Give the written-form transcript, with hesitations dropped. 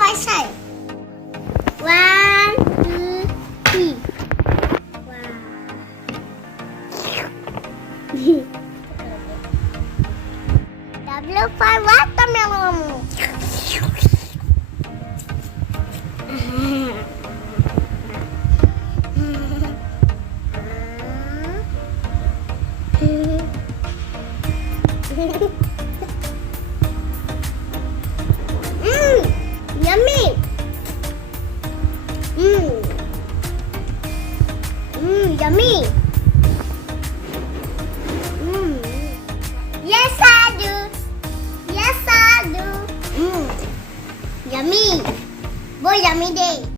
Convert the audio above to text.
ค่อยๆใส่ one two three ว้าวดับไฟวัดตะเมลมyummy yummy yes I do yes I do yummy boy yummy day